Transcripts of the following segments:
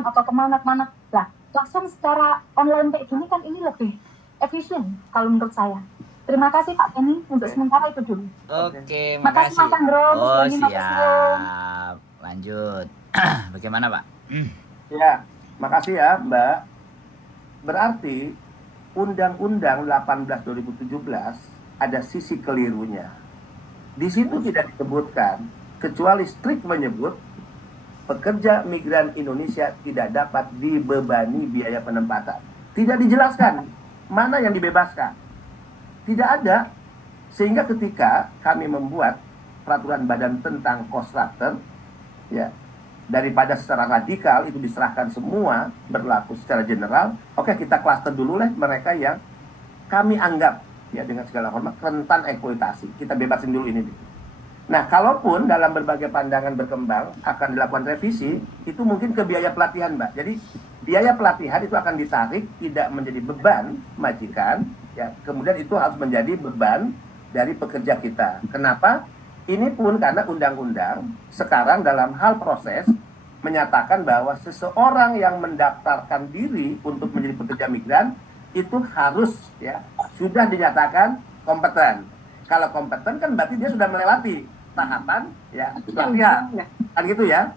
Jerman atau kemana-mana. Lah, langsung secara online kayak gini kan ini lebih efisien kalau menurut saya. Terima kasih Pak Benny, untuk sementara itu dulu. Oke, Makasih makasih. Mas Andro, Mas Oh, Benny, makasih. siap. Lanjut. Bagaimana, Pak? Ya, makasih ya, Mbak. Berarti Undang-Undang 18 2017 ada sisi kelirunya. Di situ tidak disebutkan, kecuali strict menyebut pekerja migran Indonesia tidak dapat dibebani biaya penempatan. Tidak dijelaskan mana yang dibebaskan. Tidak ada. Sehingga ketika kami membuat peraturan badan tentang kontraktor, ya, daripada secara radikal itu diserahkan semua berlaku secara general, oke, kita klaster dulu lah mereka yang kami anggap, ya, dengan segala hormat rentan eksploitasi. Kita bebasin dulu ini. Nah, kalaupun dalam berbagai pandangan berkembang akan dilakukan revisi, itu mungkin ke biaya pelatihan, Mbak. Jadi biaya pelatihan itu akan ditarik, tidak menjadi beban majikan, ya. Kemudian itu harus menjadi beban dari pekerja kita. Kenapa? Ini pun karena undang-undang sekarang dalam hal proses menyatakan bahwa seseorang yang mendaftarkan diri untuk menjadi pekerja migran itu harus, ya, sudah dinyatakan kompeten. Kalau kompeten kan berarti dia sudah melewati tahapan, ya, pelatihan, kan gitu ya.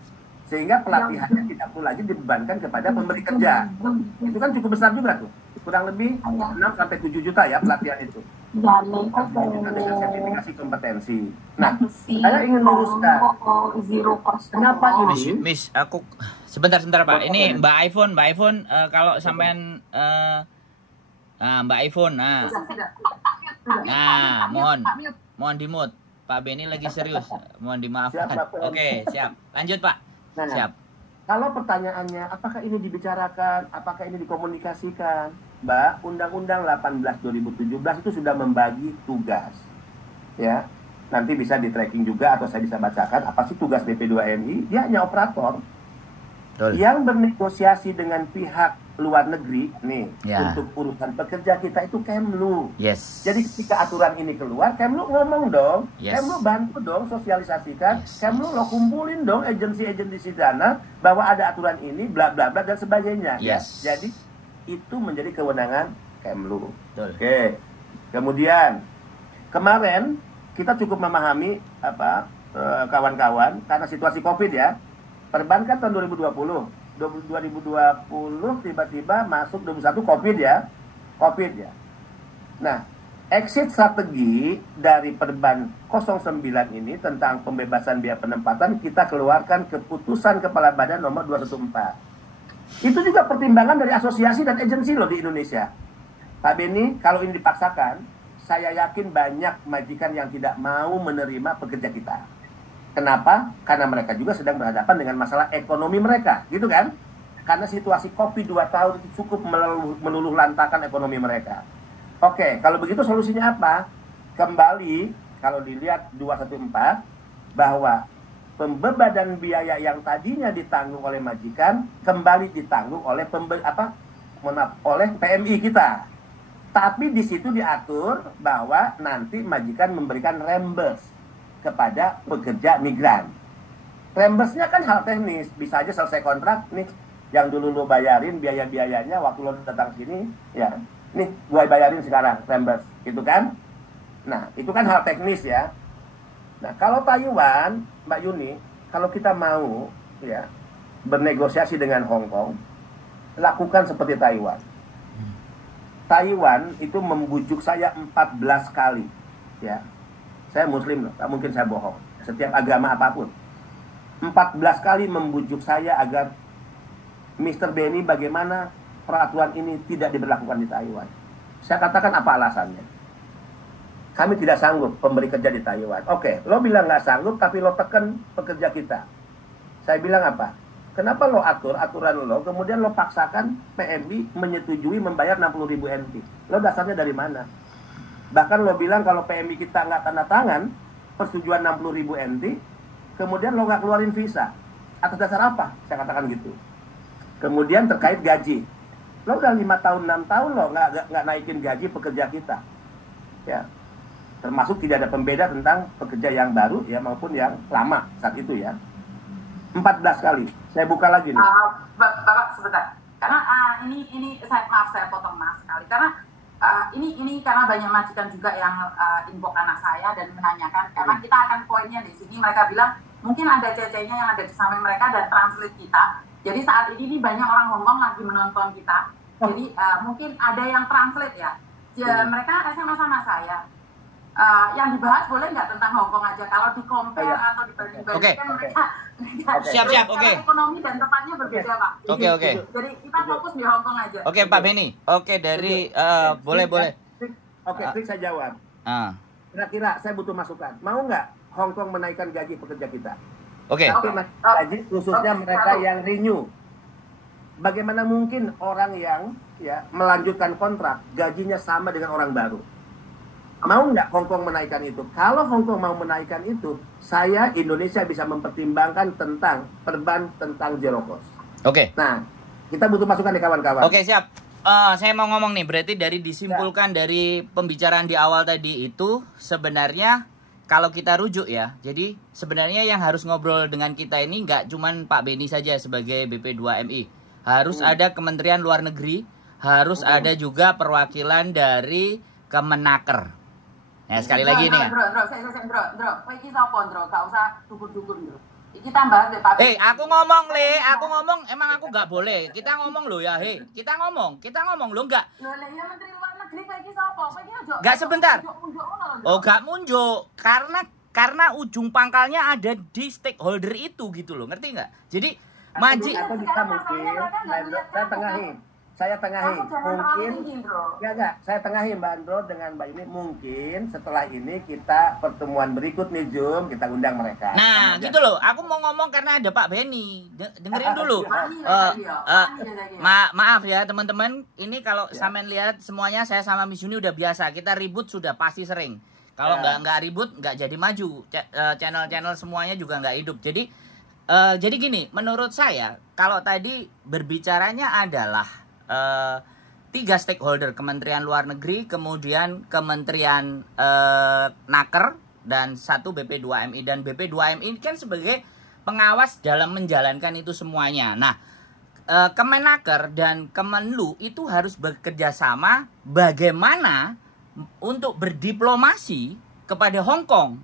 Sehingga pelatihannya tidak perlu lagi dibebankan kepada pemberi kerja. Itu kan cukup besar juga tuh. Kurang lebih 6 sampai 7 juta ya pelatihan itu. Dengan sertifikasi kompetensi. Nah, saya ingin luruskan. Kenapa ini? Miss, aku sebentar Pak. Ini Mbak iPhone, kalau sampean Mbak iPhone, mohon di-mute. Pak Benny lagi serius, mohon dimaafkan. Oke, siap. Lanjut Pak. Siap. Kalau pertanyaannya, apakah ini dibicarakan, apakah ini dikomunikasikan, Mbak, Undang-Undang 18 2017 itu sudah membagi tugas, ya. Nanti bisa di tracking juga atau saya bisa bacakan apa sih tugas BP2MI. Dia hanya operator. Betul. Yang bernegosiasi dengan pihak luar negeri nih, ya, untuk urusan pekerja kita itu Kemlu. Yes. Jadi ketika aturan ini keluar, Kemlu ngomong dong, yes, Kemlu bantu dong sosialisasikan, yes, Kemlu lo kumpulin dong agensi-agensi dana bahwa ada aturan ini, bla bla bla dan sebagainya. Yes. Ya. Jadi itu menjadi kewenangan Kemlu. Betul. Oke. Kemudian kemarin kita cukup memahami apa kawan-kawan karena situasi Covid ya. Perbankan tahun 2020 tiba-tiba masuk 21 Covid ya. Nah, exit strategi dari Perban 09 ini tentang pembebasan biaya penempatan kita keluarkan keputusan Kepala Badan nomor 214. Itu juga pertimbangan dari asosiasi dan agensi loh di Indonesia. Pak Benny, kalau ini dipaksakan, saya yakin banyak majikan yang tidak mau menerima pekerja kita. Kenapa? Karena mereka juga sedang berhadapan dengan masalah ekonomi mereka, gitu kan? Karena situasi Covid 2 tahun itu cukup meluluh lantakan ekonomi mereka. Oke, kalau begitu solusinya apa? Kembali, kalau dilihat 214, bahwa pembebanan biaya yang tadinya ditanggung oleh majikan, kembali ditanggung oleh oleh PMI kita. Tapi di situ diatur bahwa nanti majikan memberikan reimburse kepada pekerja migran. Reimburse-nya kan hal teknis, bisa aja selesai kontrak nih, yang dulu lo bayarin biaya-biayanya waktu lo datang sini, ya, nih gue bayarin sekarang reimburse, gitu kan? Nah, itu kan hal teknis ya. Nah, kalau Taiwan, Mbak Yuni, kalau kita mau ya bernegosiasi dengan Hong Kong, lakukan seperti Taiwan. Taiwan itu membujuk saya 14 kali, ya. Saya Muslim loh, tak mungkin saya bohong. Setiap agama apapun. 14 kali membujuk saya agar Mr. Benny bagaimana peraturan ini tidak diberlakukan di Taiwan. Saya katakan apa alasannya. Kami tidak sanggup pemberi kerja di Taiwan. Oke, lo bilang nggak sanggup tapi lo tekan pekerja kita. Saya bilang apa? Kenapa lo atur aturan lo, kemudian lo paksakan PMI menyetujui membayar 60.000 NT. Lo dasarnya dari mana? Bahkan lo bilang kalau PMI kita nggak tanda tangan persetujuan 60.000 NT, kemudian lo nggak keluarin visa. Atas dasar apa? Saya katakan gitu. Kemudian terkait gaji, lo udah 5 tahun 6 tahun lo nggak naikin gaji pekerja kita, ya. Termasuk tidak ada pembeda tentang pekerja yang baru ya maupun yang lama saat itu ya. 14 kali. Saya buka lagi nih. Bapak sebentar. Karena ini saya potong Mas sekali. Karena ini karena banyak majikan juga yang inbox anak saya dan menanyakan. Karena kita akan poinnya di sini. Mereka bilang mungkin ada cecenya yang ada di samping mereka dan translate kita. Jadi saat ini banyak orang Hongkong lagi menonton kita. Jadi mungkin ada yang translate ya. Mereka SMS sama saya. Yang dibahas boleh nggak tentang Hongkong aja? Kalau di compare atau dibanding-bandingkan mereka siap, oke. Ekonomi dan tempatnya berbeda, Pak. Oke. Jadi kita fokus di Hongkong aja. Oke, Pak Benny. Oke, dari boleh. Oke, Trik saya jawab. Kira-kira saya butuh masukan. Mau nggak Hongkong menaikkan gaji pekerja kita? Oke. Gaji khususnya mereka yang renew. Bagaimana mungkin orang yang melanjutkan kontrak gajinya sama dengan orang baru? Mau nggak Hongkong menaikkan itu? Kalau Hongkong mau menaikkan itu, saya Indonesia bisa mempertimbangkan tentang zero cost. Oke. Nah, kita butuh masukan nih kawan-kawan. Oke, siap. Saya mau ngomong nih, berarti dari disimpulkan dari pembicaraan di awal tadi itu sebenarnya kalau kita rujuk ya, jadi sebenarnya yang harus ngobrol dengan kita ini nggak cuman Pak Benny saja sebagai BP2MI. Harus ada Kementerian Luar Negeri, harus ada juga perwakilan dari Kemenaker. Nah, sekali lagi nih ya. Bro, iki sapa, Bro? Gak usah dukur-dukur, Bro. Iki tambah deh, Pak. Aku ngomong, emang aku nggak boleh. Kita ngomong loh ya, kita ngomong lo nggak. Loh, ya Menteri Luar Negeri iki sapa? Iki aja. Nggak sebentar. Nggak munjuk karena ujung pangkalnya ada di stakeholder itu gitu loh, ngerti nggak? Jadi Aku bisa mungkin, saya tengahi, mungkin, saya tengahi Mbak Andro dengan Mbak ini, mungkin setelah ini kita pertemuan berikut nih Zoom, kita undang mereka. Nah, gitu loh, aku mau ngomong karena ada Pak Benny, dengerin dulu. Maaf ya teman-teman, ini kalau sampean lihat semuanya saya sama Miss Yuni udah biasa, kita ribut sudah pasti sering. Kalau nggak ribut, nggak jadi maju, channel-channel semuanya juga nggak hidup. Jadi gini, menurut saya kalau tadi berbicaranya adalah 3 stakeholder, Kementerian Luar Negeri, kemudian Kementerian Naker, dan 1 BP2MI. Dan BP2MI kan sebagai pengawas dalam menjalankan itu semuanya. Nah, Kemenaker dan Kemenlu itu harus bekerja sama bagaimana untuk berdiplomasi kepada Hong Kong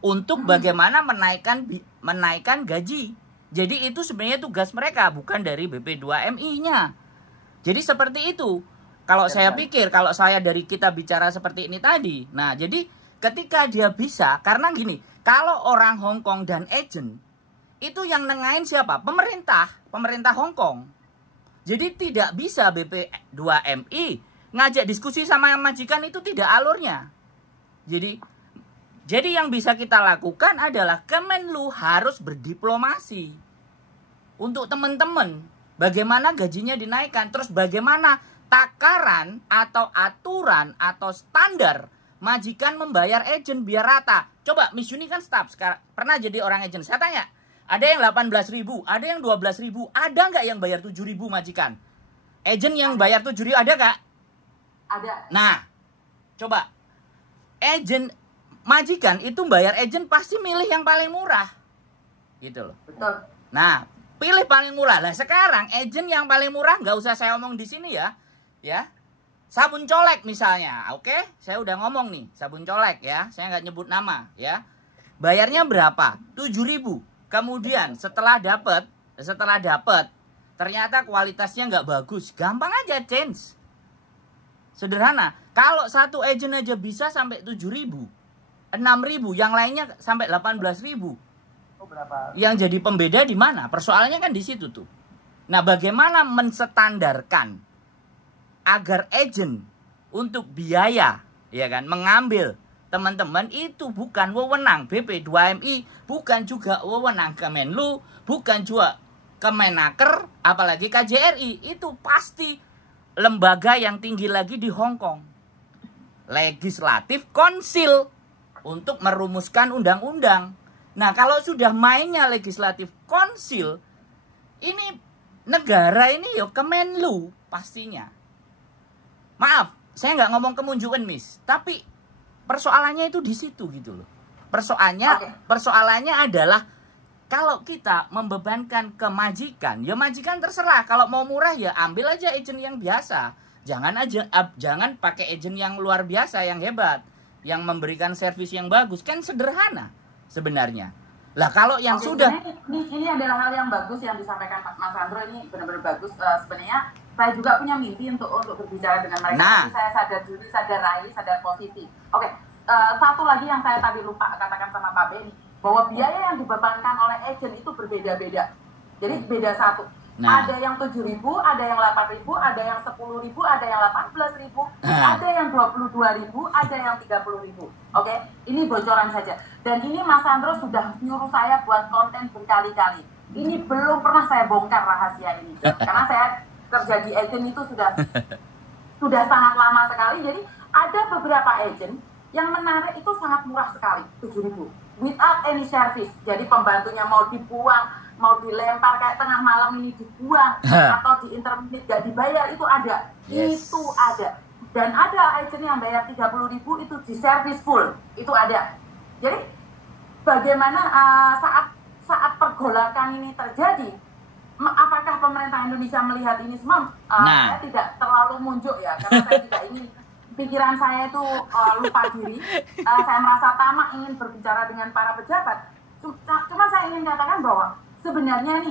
untuk bagaimana menaikkan gaji. Jadi itu sebenarnya tugas mereka, bukan dari BP2MI-nya. Jadi seperti itu. Kalau saya pikir, kalau saya dari kita bicara seperti ini tadi. Nah, jadi ketika dia bisa, karena gini, kalau orang Hong Kong dan agent, itu yang nengahin siapa? Pemerintah Hong Kong. Jadi tidak bisa BP2MI ngajak diskusi sama majikan, itu tidak alurnya. Jadi yang bisa kita lakukan adalah Kemenlu harus berdiplomasi untuk teman-teman. Bagaimana gajinya dinaikkan, terus bagaimana takaran atau aturan atau standar majikan membayar agent biar rata. Coba Miss Yuni kan staff sekarang, pernah jadi orang agent. Saya tanya, ada yang 18.000, ada yang 12.000, ada nggak yang bayar 7.000 majikan? Agent yang bayar 7.000 ada nggak? Ada. Nah, coba agent majikan itu bayar agent pasti milih yang paling murah, gitu loh. Betul. Nah, pilih paling murah. Lah sekarang agent yang paling murah nggak usah saya omong di sini ya. Sabun colek misalnya, oke? Saya udah ngomong nih, sabun colek ya. Saya nggak nyebut nama ya. Bayarnya berapa? 7.000. Kemudian setelah dapat ternyata kualitasnya nggak bagus. Gampang aja change. Sederhana. Kalau satu agent aja bisa sampai 7.000. 6.000, yang lainnya sampai 18.000. Yang jadi pembeda di mana? Persoalannya kan di situ tuh. Nah, bagaimana menstandarkan agar agent untuk biaya, ya kan, mengambil teman-teman itu bukan wewenang BP2MI, bukan juga wewenang Kemenlu, bukan juga Kemenaker, apalagi KJRI. Itu pasti lembaga yang tinggi lagi di Hong Kong. Legislatif Council untuk merumuskan undang-undang. Nah, kalau sudah mainnya legislatif council, ini negara ini ya Kemenlu pastinya. Maaf, saya nggak ngomong kemunjukan, Miss. Tapi persoalannya itu di situ gitu loh. Persoalannya adalah kalau kita membebankan ke majikan, ya majikan terserah. Kalau mau murah ya ambil aja agent yang biasa. Jangan pakai agent yang luar biasa, yang hebat, yang memberikan servis yang bagus. Kan sederhana sebenarnya. Lah kalau yang sudah ini adalah hal yang bagus yang disampaikan Mas Sandro, ini benar-benar bagus. Sebenarnya saya juga punya mimpi untuk berbicara dengan mereka. Tapi saya sadar diri, sadar posisi. Oke, satu lagi yang saya tadi lupa katakan sama Pak Benny, bahwa biaya yang dibebankan oleh agent itu berbeda-beda. Jadi beda satu. Ada yang 7.000, ada yang 8.000, ada yang 10.000, ada yang 18.000, ada yang 22.000, ada yang 30.000. Oke, ini bocoran saja. Dan ini Mas Sandro sudah nyuruh saya buat konten berkali-kali. Ini belum pernah saya bongkar rahasia ini. Karena saya kerja di agent itu sudah sangat lama sekali. Jadi ada beberapa agent yang menarik itu sangat murah sekali, 7.000. Without any service. Jadi pembantunya mau dibuang, mau dilempar kayak tengah malam ini dibuang, atau di intermittent gak dibayar, itu ada. Itu ada. Dan ada agent yang bayar 30.000 itu di service full, itu ada. Jadi bagaimana saat pergolakan ini terjadi, apakah pemerintah Indonesia melihat ini semua? Saya tidak terlalu munjuk ya, karena saya tidak ingin, pikiran saya itu lupa diri. Saya merasa tamak ingin berbicara dengan para pejabat. Cuma saya ingin katakan bahwa sebenarnya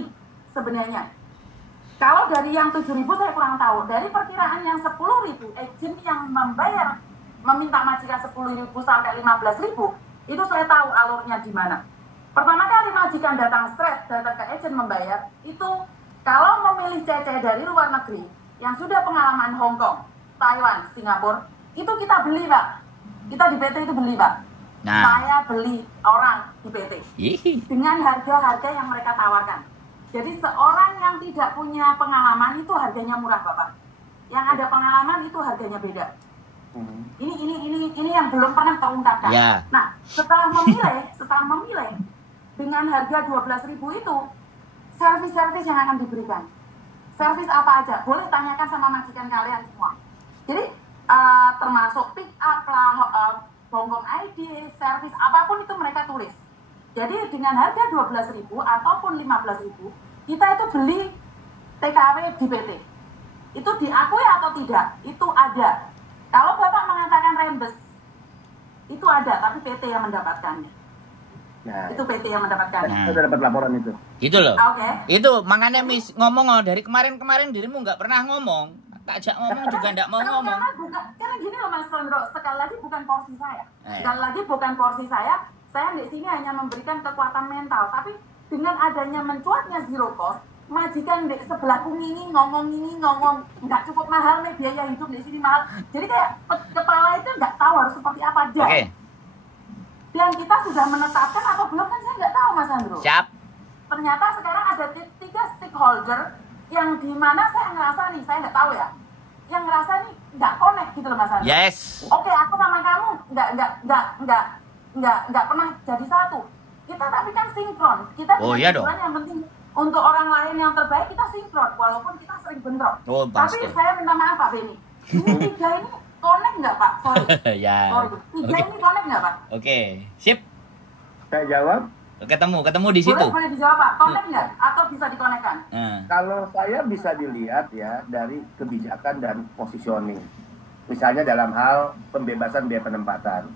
kalau dari yang 7.000 saya kurang tahu. Dari perkiraan yang 10.000, agent yang meminta majikan 10.000 sampai 15.000, itu saya tahu alurnya di mana. Pertama kali majikan datang ke agent membayar, itu kalau memilih CC dari luar negeri yang sudah pengalaman Hong Kong, Taiwan, Singapura, itu kita beli, Pak. Kita di PT itu beli, Pak. Saya beli orang di PT dengan harga-harga yang mereka tawarkan. Jadi seorang yang tidak punya pengalaman itu harganya murah, Bapak. Yang ada pengalaman itu harganya beda. Ini yang belum pernah terungkapkan. Nah, setelah memilih dengan harga 12.000 itu, servis-servis yang akan diberikan. Servis apa aja? Boleh tanyakan sama majikan kalian semua. Jadi termasuk pick up lah, Hongkong ID, servis apapun itu mereka tulis. Jadi dengan harga 12.000 ataupun 15.000, kita itu beli TKW di PT. Itu diakui atau tidak? Itu ada. Kalau Bapak mengatakan rembes, itu ada, tapi PT yang mendapatkannya. Itu PT yang mendapatkannya. Sudah dapat laporan itu. Itu loh. Itu makanya Miss ngomong dari kemarin dirimu nggak pernah ngomong. Ajak ngomong juga enggak mau ngomong. Karena gini loh Mas Sandro, sekali lagi bukan porsi saya. Sekali lagi bukan porsi saya. Saya di sini hanya memberikan kekuatan mental, tapi dengan adanya mencuatnya zero cost, majikan di sebelahku ini ngomong nggak cukup mahal nih, biaya hidup di sini mahal. Jadi kayak kepala itu nggak tahu harus seperti apa aja. Dan kita sudah menetapkan atau belum kan saya nggak tahu Mas Sandro. Siap. Ternyata sekarang ada 3 stakeholder yang di mana saya ngerasa nih, saya nggak tahu ya, yang ngerasa nih nggak connect gitu loh Mas Sandro. Oke, aku sama kamu nggak pernah jadi satu. Kita tapi kan sinkron. Kita tujuan yang penting untuk orang lain yang terbaik, kita sinkron walaupun kita sering bentrok. Tapi saya minta maaf Pak Benny. Ini 3 ini connect nggak Pak? Sorry. 3 ini connect nggak Pak? Oke, sip. Saya jawab. Ketemu di situ. Boleh dijawab Pak, connect nggak? Atau bisa dikonekkan? Kalau saya bisa dilihat ya dari kebijakan dan positioning. Misalnya dalam hal pembebasan biaya penempatan.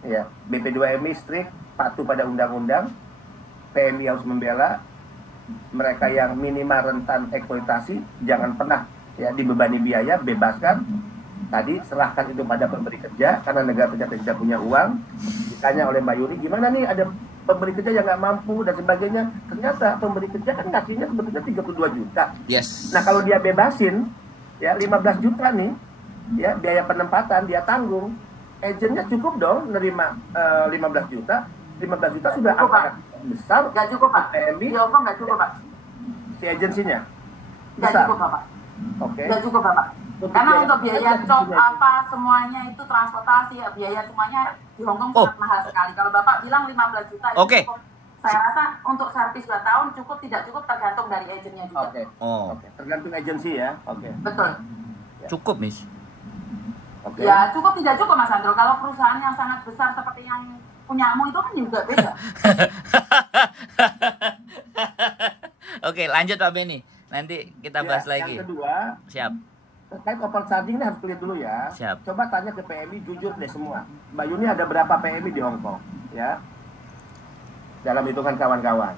Ya, BP2MI strict, patuh pada undang-undang, PMI harus membela, mereka yang minimal rentan eksploitasi, jangan pernah ya dibebani biaya, bebaskan. Tadi serahkan itu pada pemberi kerja, karena negara kita tidak punya uang. Ditanya oleh Mbak Yuri, gimana nih ada pemberi kerja yang nggak mampu dan sebagainya. Ternyata pemberi kerja kan ngasihnya sebetulnya 32 juta. Nah kalau dia bebasin, ya 15 juta nih, ya biaya penempatan dia tanggung, agennya cukup dong nerima 15 juta. 15 juta sudah angka besar. Nggak cukup Pak. PMI nggak cukup Pak. Si agensinya nggak cukup Pak. Nggak cukup Pak. Karena untuk biaya job apa semuanya itu transportasi, biaya semuanya di Hongkong sangat mahal sekali. Kalau Bapak bilang 15 juta itu cukup, saya rasa untuk servis 2 tahun cukup tidak cukup tergantung dari agennya juga. Tergantung agensi ya. Betul. Cukup, Miss. Oke. Ya cukup tidak cukup Mas Andro. Kalau perusahaan yang sangat besar seperti yang punyamu itu kan juga beda. Oke, lanjut Pak Benny. Nanti kita bahas lagi. Yang kedua, Siap. terkait overcharging ini harus clear dulu ya. Siap. Coba tanya ke PMI jujur deh semua. Mbak Yuni ada berapa PMI di Hong Kong? Ya. Dalam hitungan kawan-kawan.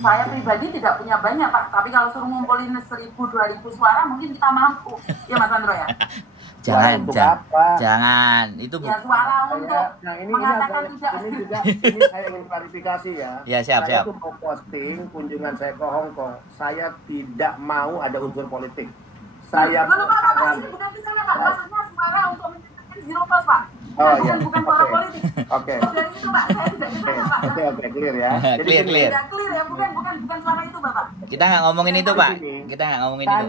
Saya pribadi tidak punya banyak Pak, tapi kalau suruh ngumpulin 1.000-2.000 suara mungkin kita mampu. Ya Mas Andro ya. Jangan, Untuk jangan, apa? jangan. Itu Ya suara untuk Nah mengatakan tidak. ini juga ini saya ingin klarifikasi ya. Ya, siap, Saya siap. tuh mau posting kunjungan saya ke Hong Kong. Saya tidak mau ada unsur politik. Saya Loh, Pak, ini bukan ke sana Pak, maksudnya suara untuk menciptakan zero cost Pak. Oh, iya. Bukan suara Oke. politik. Oke. Dari itu Pak, saya tidak ke sana Pak. Oke, clear ya. Clear, gini, clear. Tidak clear ya, bukan suara itu Bapak. Kita nggak ngomongin itu, Pak. Kita nggak ngomongin itu.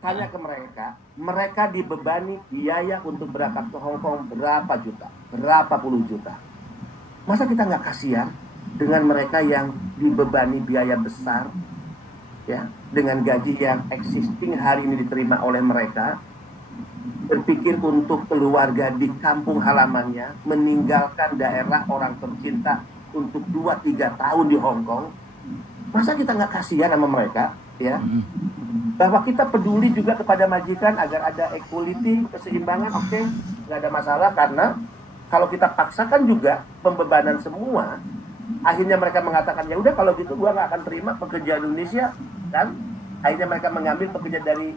Tanya ke mereka dibebani biaya untuk berangkat ke Hong Kong berapa juta, berapa puluh juta. Masa kita nggak kasihan dengan mereka yang dibebani biaya besar, ya, dengan gaji yang existing hari ini diterima oleh mereka, berpikir untuk keluarga di kampung halamannya, meninggalkan daerah orang tercinta untuk 2-3 tahun di Hong Kong. Masa kita nggak kasihan sama mereka, ya? Bahwa kita peduli juga kepada majikan agar ada equality, keseimbangan, oke, nggak ada masalah, karena kalau kita paksakan juga pembebanan semua, akhirnya mereka mengatakan ya udah kalau gitu gua nggak akan terima pekerja Indonesia, kan? Akhirnya mereka mengambil pekerja dari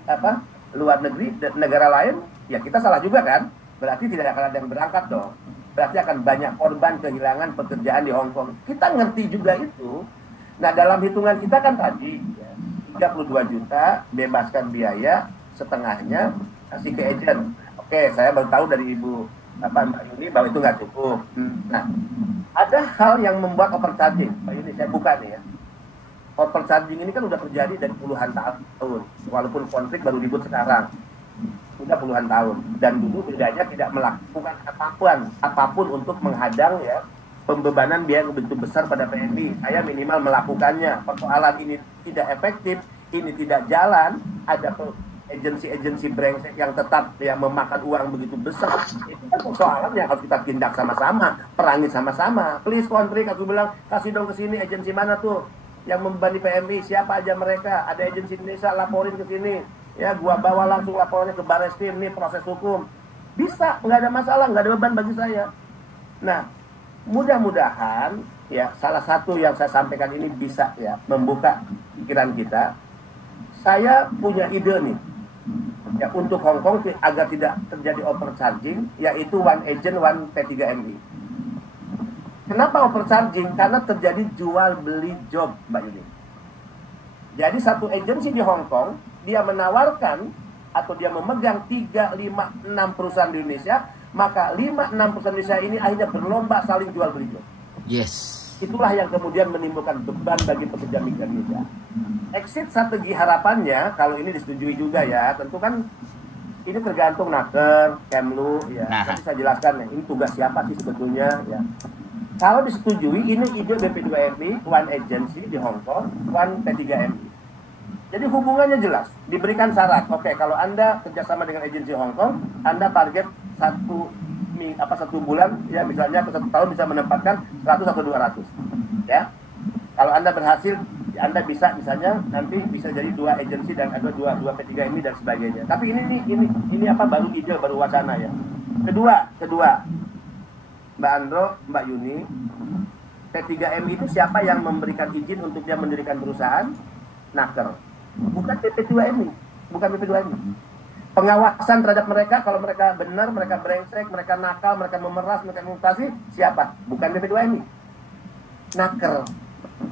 luar negeri, negara lain, ya kita salah juga kan? Berarti tidak akan ada yang berangkat dong. Berarti akan banyak korban kehilangan pekerjaan di Hong Kong. Kita ngerti juga itu. Nah dalam hitungan kita kan tadi, ya, 32 juta, bebaskan biaya, setengahnya kasih ke agent. Oke, saya baru tahu dari Ibu Mbak Yuni bahwa itu nggak cukup. Nah, ada hal yang membuat overcharging. Mbak Yuni, saya buka nih ya. Overcharging ini kan udah terjadi dari puluhan tahun, walaupun konflik baru ribut sekarang. Sudah puluhan tahun. Dan dulu bedanya tidak melakukan apapun untuk menghadang ya pembebanan biaya begitu besar pada PMI. Saya minimal melakukannya. Persoalan ini tidak efektif, ini tidak jalan, ada agensi-agensi brengsek yang tetap ya memakan uang begitu besar. Itu kan persoalan yang harus kita tindak sama-sama, perangi sama-sama. Please kontrik, aku bilang, kasih dong ke sini agensi mana tuh yang membebani PMI, siapa aja mereka, ada agensi Indonesia, laporin ke sini. Ya, gua bawa langsung laporannya ke Barreskrim, nih proses hukum. Bisa, nggak ada masalah, nggak ada beban bagi saya. Nah, mudah-mudahan ya salah satu yang saya sampaikan ini bisa ya membuka pikiran kita. Saya punya ide nih ya untuk Hong Kong agar tidak terjadi overcharging, yaitu one agent one P3MI. Kenapa overcharging? Karena terjadi jual beli job, Mbak Yuni. Jadi satu agensi di Hong Kong dia menawarkan atau dia memegang 3, 5, 6 perusahaan di Indonesia, maka 5-6 perusahaan Indonesia ini akhirnya berlomba saling jual beli job. Yes. Itulah yang kemudian menimbulkan beban bagi pekerja migran Indonesia. Exit strategi harapannya, kalau ini disetujui juga ya, tentu kan ini tergantung Naker, Kemlu, ya. Nanti saya jelaskan ya, ini tugas siapa sih sebetulnya ya. Kalau disetujui, ini ide BP2MI, one agency di Hong Kong, one P3MI. Jadi hubungannya jelas, diberikan syarat. Oke, kalau Anda kerjasama dengan agensi Hong Kong, Anda target satu bulan, ya misalnya satu tahun bisa menempatkan 100 atau 200, ya. Kalau Anda berhasil, Anda bisa misalnya nanti bisa jadi 2 agensi dan ada 2 P3MI dan sebagainya. Tapi ini baru ide, baru wacana ya. Kedua, Mbak Andro, Mbak Yuni, P3MI itu siapa yang memberikan izin untuk dia mendirikan perusahaan? Naker. Bukan PP2MI, bukan PP2MI. Pengawasan terhadap mereka, kalau mereka benar, mereka brengsek, mereka nakal, mereka memeras, mereka mengutasi, siapa? Bukan PP2MI. Naker.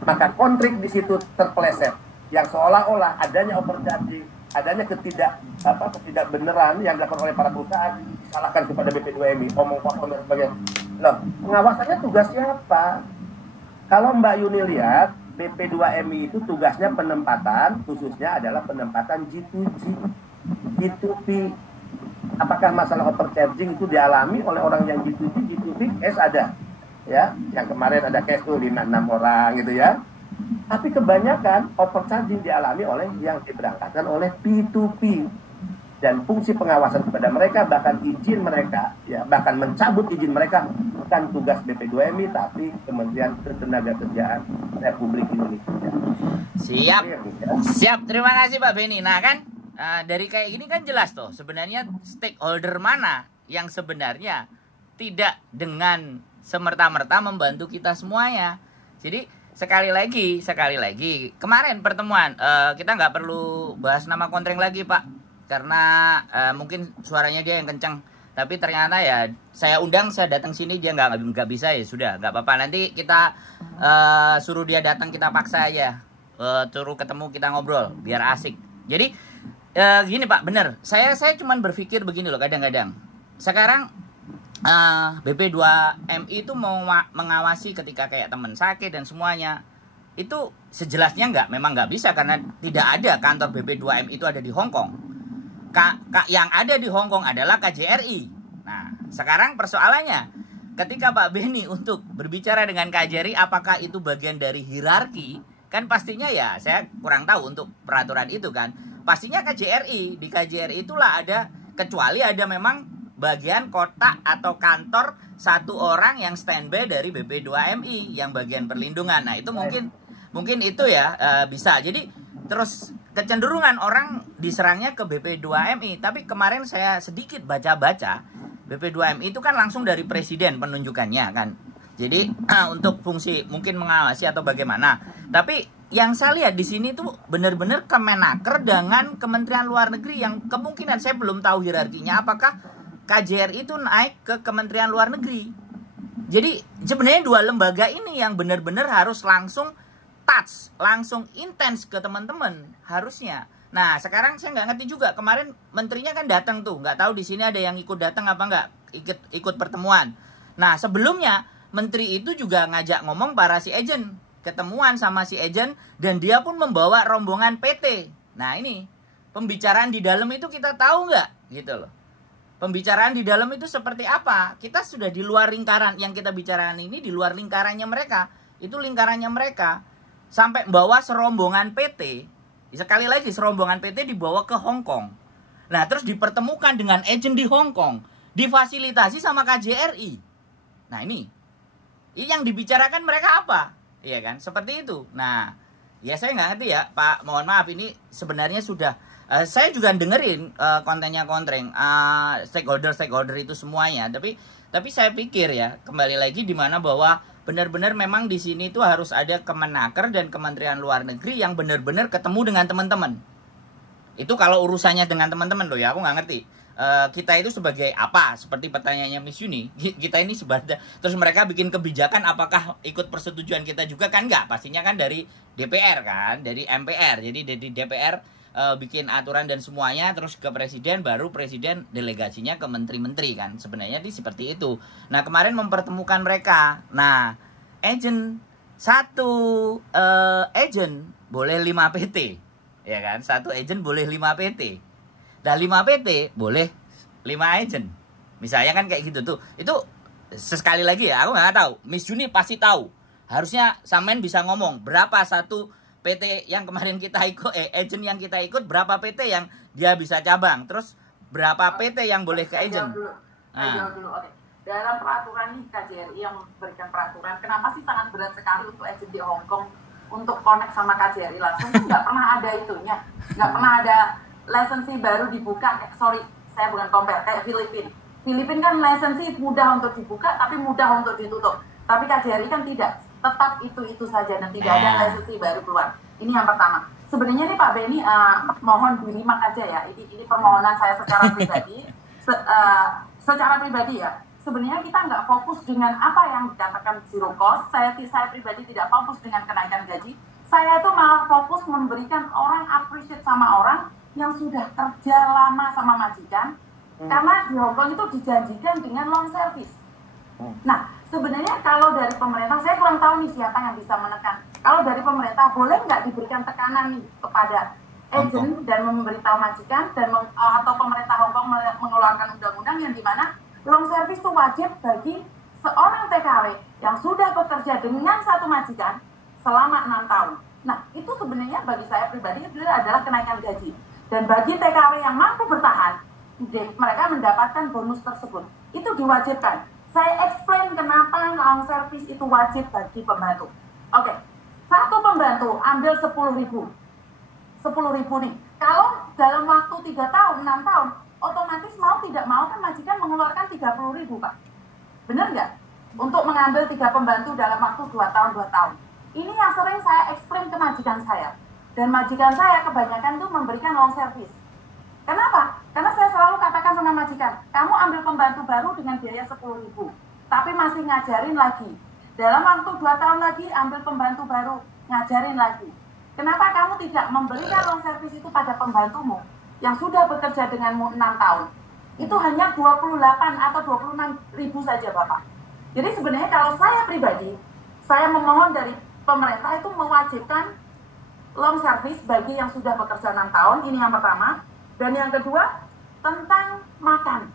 Maka kontrik di situ terpeleset, yang seolah-olah adanya overcharging, adanya ketidakbeneran yang dilakukan oleh para perusahaan disalahkan kepada BP2MI, omong kosong dan sebagainya. Loh, pengawasannya tugas siapa? Kalau Mbak Yuni lihat, BP2MI itu tugasnya penempatan, khususnya adalah penempatan G2G, G2P. Apakah masalah overcharging itu dialami oleh orang yang G2G, G2P? Ada, ya. Yang kemarin ada case tuh 5-6 orang gitu ya. Tapi kebanyakan overcharging dialami oleh yang diberangkatkan oleh P2P. dan fungsi pengawasan kepada mereka, bahkan izin mereka, ya bahkan mencabut izin mereka bukan tugas BP2MI tapi Kementerian Ketenagakerjaan Republik Indonesia. Siap, siap. Terima kasih Pak Beni. Nah kan dari kayak gini kan jelas tuh sebenarnya stakeholder mana yang sebenarnya tidak dengan semerta-merta membantu kita semuanya. Jadi sekali lagi kemarin pertemuan kita nggak perlu bahas nama kontreng lagi Pak. Karena mungkin suaranya dia yang kencang, tapi ternyata ya saya undang, saya datang sini dia nggak bisa, ya sudah nggak apa-apa, nanti kita suruh dia datang, kita paksa aja, suruh ketemu, kita ngobrol biar asik. Jadi gini Pak, bener, saya cuman berpikir begini loh kadang-kadang. Sekarang BP2MI itu mau mengawasi ketika kayak teman sakit dan semuanya. Itu sejelasnya memang nggak bisa karena tidak ada kantor BP2MI itu ada di Hong Kong. Yang ada di Hong Kong adalah KJRI. Nah, sekarang persoalannya, ketika Pak Beni untuk berbicara dengan KJRI, apakah itu bagian dari hierarki? Kan pastinya ya, saya kurang tahu untuk peraturan itu kan. Pastinya KJRI, di KJRI itulah ada, kecuali ada memang bagian kotak atau kantor satu orang yang standby dari BP2MI, yang bagian perlindungan. Nah, itu mungkin itu ya bisa. Jadi terus kecenderungan orang diserangnya ke BP2MI. Tapi kemarin saya sedikit baca-baca, BP2MI itu kan langsung dari presiden penunjukannya kan. Jadi untuk fungsi mungkin mengawasi atau bagaimana. Tapi yang saya lihat di sini tuh benar-benar Kemenaker dengan Kementerian Luar Negeri yang kemungkinan saya belum tahu hierarkinya, apakah KJRI itu naik ke Kementerian Luar Negeri. Jadi sebenarnya dua lembaga ini yang benar-benar harus langsung touch, langsung intens ke teman-teman harusnya. Nah sekarang saya nggak ngerti juga, kemarin menterinya kan datang tuh, nggak tahu di sini ada yang ikut datang apa nggak, ikut pertemuan. Nah sebelumnya menteri itu juga ngajak ngomong para si agent, ketemuan sama si agent, dan dia pun membawa rombongan PT. Nah ini pembicaraan di dalam itu kita tahu nggak gitu loh. Pembicaraan di dalam itu seperti apa? Kita sudah di luar lingkaran yang kita bicarakan ini, di luar lingkarannya mereka. Itu lingkarannya mereka. Sampai bawa serombongan PT. Sekali lagi serombongan PT dibawa ke Hong Kong. Nah terus dipertemukan dengan agent di Hong Kong. Difasilitasi sama KJRI. Nah ini yang dibicarakan mereka apa? Iya kan? Seperti itu. Nah ya saya nggak ngerti ya Pak. Mohon maaf, ini sebenarnya sudah... saya juga dengerin kontennya kontreng, stakeholder itu semuanya. Tapi saya pikir ya, kembali lagi di mana bahwa benar-benar memang di sini tuh harus ada Kemenaker dan Kementerian Luar Negeri yang benar-benar ketemu dengan teman-teman. Itu kalau urusannya dengan teman-teman loh ya, aku nggak ngerti. Kita itu sebagai apa? Seperti pertanyaannya Miss Yuni, kita ini sebagai, terus mereka bikin kebijakan apakah ikut persetujuan kita juga kan nggak? Pastinya kan dari DPR kan, dari MPR. Jadi dari DPR bikin aturan dan semuanya, terus ke presiden, baru presiden delegasinya ke menteri-menteri kan. Sebenarnya seperti itu. Nah kemarin mempertemukan mereka. Nah agent agent boleh 5 PT, ya kan? Satu agent boleh 5 PT. Dan 5 PT boleh 5 agent. Misalnya kan kayak gitu tuh. Itu sekali lagi ya, aku nggak tahu. Miss Juni pasti tahu. Harusnya Samen bisa ngomong berapa satu PT yang kemarin kita ikut, agent yang kita ikut, berapa PT yang dia bisa cabang, terus berapa PT yang boleh ke agent. Jawab dulu. Oke. Dalam peraturan ini KJRI yang memberikan peraturan, kenapa sih sangat berat sekali untuk agent di Hong Kong untuk connect sama KJRI langsung? Nggak pernah ada itunya, nggak pernah ada lisensi baru dibuka. Sorry, saya bukan compare, kayak Filipina. Filipina kan lisensi mudah untuk dibuka, tapi mudah untuk ditutup. Tapi KJRI kan tidak. Tetap itu saja dan tidak ada lisensi baru keluar. Ini yang pertama. Sebenarnya nih Pak Beni, mohon dilimak aja ya. Ini permohonan saya secara pribadi. Secara pribadi ya. Sebenarnya kita nggak fokus dengan apa yang dikatakan zero cost. Saya pribadi tidak fokus dengan kenaikan gaji. Saya tuh malah fokus memberikan orang appreciate sama orang yang sudah kerja lama sama majikan. Karena di Hong Kong itu dijanjikan dengan long service. Nah, sebenarnya kalau dari pemerintah, saya kurang tahu nih siapa yang bisa menekan. Kalau dari pemerintah, boleh nggak diberikan tekanan nih kepada agent dan memberitahu majikan dan atau pemerintah Hong Kong mengeluarkan undang-undang yang dimana long service itu wajib bagi seorang TKW yang sudah bekerja dengan satu majikan selama 6 tahun. Nah, itu sebenarnya bagi saya pribadi itu adalah kenaikan gaji. Dan bagi TKW yang mampu bertahan, mereka mendapatkan bonus tersebut. Itu diwajibkan. Saya explain kenapa long service itu wajib bagi pembantu. Oke, satu pembantu ambil 10.000. 10.000 nih. Kalau dalam waktu 3 tahun, 6 tahun, otomatis mau tidak mau kan majikan mengeluarkan 30.000, Pak. Benar nggak? Untuk mengambil 3 pembantu dalam waktu 2 tahun, 2 tahun. Ini yang sering saya explain ke majikan saya. Dan majikan saya kebanyakan tuh memberikan long service. Kenapa? Karena saya selalu katakan sama majikan, kamu ambil pembantu baru dengan biaya 10.000, tapi masih ngajarin lagi. Dalam waktu 2 tahun lagi ambil pembantu baru, ngajarin lagi. Kenapa kamu tidak memberikan long service itu pada pembantumu yang sudah bekerja denganmu 6 tahun? Itu hanya 28 atau 26.000 saja, Bapak. Jadi sebenarnya kalau saya pribadi, saya memohon dari pemerintah itu mewajibkan long service bagi yang sudah bekerja 6 tahun, ini yang pertama. Dan yang kedua, tentang makan.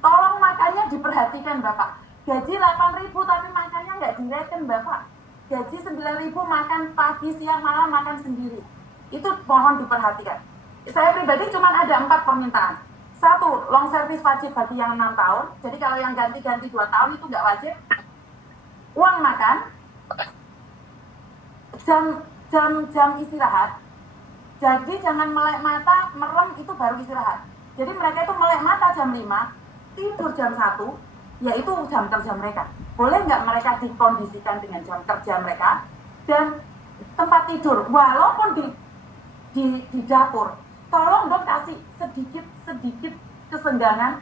Tolong makannya diperhatikan, Bapak. Gaji 8.000 tapi makannya nggak direken, Bapak. Gaji 9.000 makan pagi, siang, malam makan sendiri. Itu mohon diperhatikan. Saya pribadi cuma ada 4 permintaan. 1, long service wajib bagi yang 6 tahun. Jadi kalau yang ganti-ganti 2 tahun itu nggak wajib. Uang makan. Jam istirahat. Jadi jangan melek mata, merem itu baru istirahat. Jadi mereka itu melek mata jam 5, tidur jam 1, yaitu jam kerja mereka. Boleh nggak mereka dikondisikan dengan jam kerja mereka dan tempat tidur, walaupun di dapur, tolong dong kasih sedikit kesenggangan.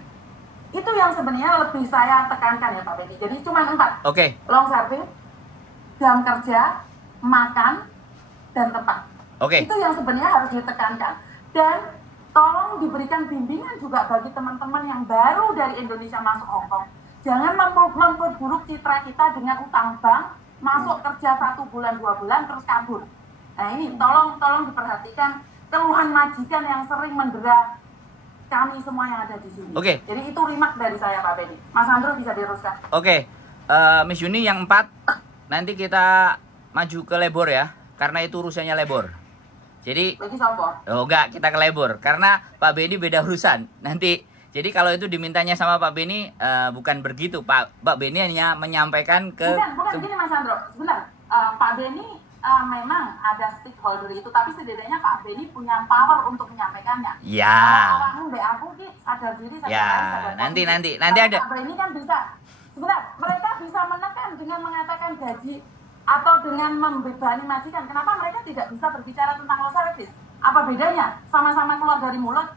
Itu yang sebenarnya lebih saya tekankan ya Pak Beni. Jadi cuma 4. Oke. Long service, jam kerja, makan, dan tempat. Oke. Itu yang sebenarnya harus ditekankan. Dan tolong diberikan bimbingan juga bagi teman-teman yang baru dari Indonesia masuk Hong Kong. Jangan memperburuk citra kita dengan utang bank, masuk kerja 1 bulan, 2 bulan, terus kabur. Nah ini tolong diperhatikan keluhan majikan yang sering mendera kami semua yang ada di sini. Oke. Jadi itu remark dari saya Pak Beni. Mas Andro bisa diteruskan. Oke. Miss Yuni yang 4, nanti kita maju ke lebor ya, karena itu urusannya lebor. Jadi, enggak, kita ke lebor karena Pak Beni beda urusan. Nanti, jadi kalau itu dimintanya sama Pak Beni, bukan begitu. Pak Beni hanya menyampaikan ke... Bukan gini Mas Andro, sebentar. Pak Beni memang ada stakeholder itu, tapi setidaknya Pak Beni punya power untuk menyampaikannya. Ya. Kalau orang aku sadar diri, ya, nanti ada. Pak Beni kan bisa, sebentar, mereka bisa menekan dengan mengatakan gaji atau dengan membebani majikan. Kenapa mereka tidak bisa berbicara tentang long service? Apa bedanya? Sama-sama keluar dari mulut.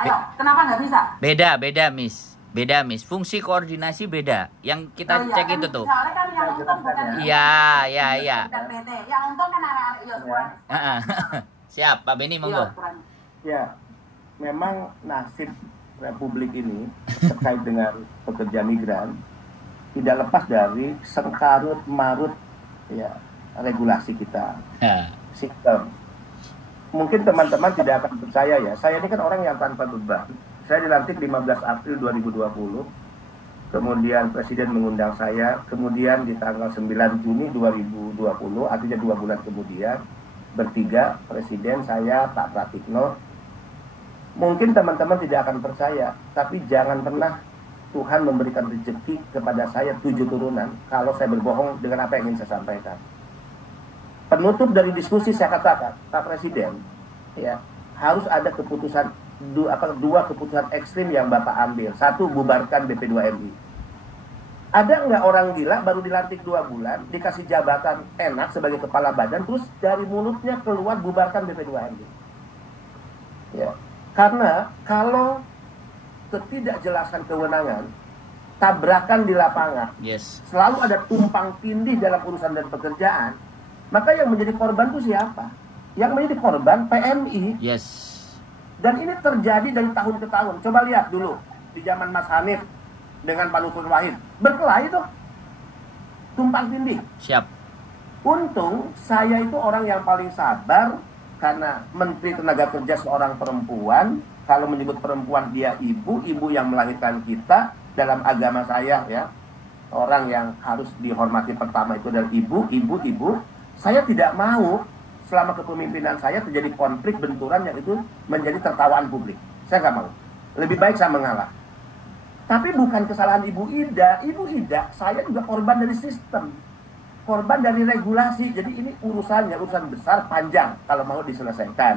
Ayo, kenapa nggak bisa? Beda, Miss. Fungsi koordinasi beda. Yang kita cek kan, itu tuh. Soalnya kan yang untung bukan. Iya. Bukan PT. Yang untung kan arek-arek Yosua. Siap, Pak Beni monggo. Ya, memang nasib Republik ini terkait dengan pekerja migran tidak lepas dari sengkarut marut ya regulasi kita, sistem. Mungkin teman-teman tidak akan percaya ya, saya ini kan orang yang tanpa beban. Saya dilantik 15 April 2020, kemudian Presiden mengundang saya, kemudian di tanggal 9 Juni 2020, artinya 2 bulan kemudian, bertiga, Presiden, saya, Pak Pratikno. Mungkin teman-teman tidak akan percaya, tapi jangan pernah Tuhan memberikan rezeki kepada saya 7 turunan kalau saya berbohong dengan apa yang ingin saya sampaikan. Penutup dari diskusi saya katakan, Pak Presiden, ya harus ada keputusan dua keputusan ekstrim yang Bapak ambil. 1, bubarkan BP2MI. Ada nggak orang gila baru dilantik 2 bulan, dikasih jabatan enak sebagai kepala badan, terus dari mulutnya keluar bubarkan BP2MI? Ya, karena kalau ketidakjelasan kewenangan, tabrakan di lapangan, selalu ada tumpang tindih dalam urusan dan pekerjaan, maka yang menjadi korban itu siapa? Yang menjadi korban PMI. Dan ini terjadi dari tahun ke tahun. Coba lihat dulu di zaman Mas Hanif dengan Pak Lutful Wahid, berkelahi tuh tumpang tindih. Siap. Untung saya itu orang yang paling sabar karena Menteri Tenaga Kerja seorang perempuan. Kalau menyebut perempuan dia ibu yang melahirkan kita. Dalam agama saya ya, orang yang harus dihormati pertama itu adalah ibu. Saya tidak mau selama kepemimpinan saya terjadi konflik benturan yang itu menjadi tertawaan publik. Saya nggak mau. Lebih baik saya mengalah. Tapi bukan kesalahan Ibu Ida. Ibu Ida, saya juga korban dari sistem. Korban dari regulasi. Jadi ini urusan besar, panjang kalau mau diselesaikan.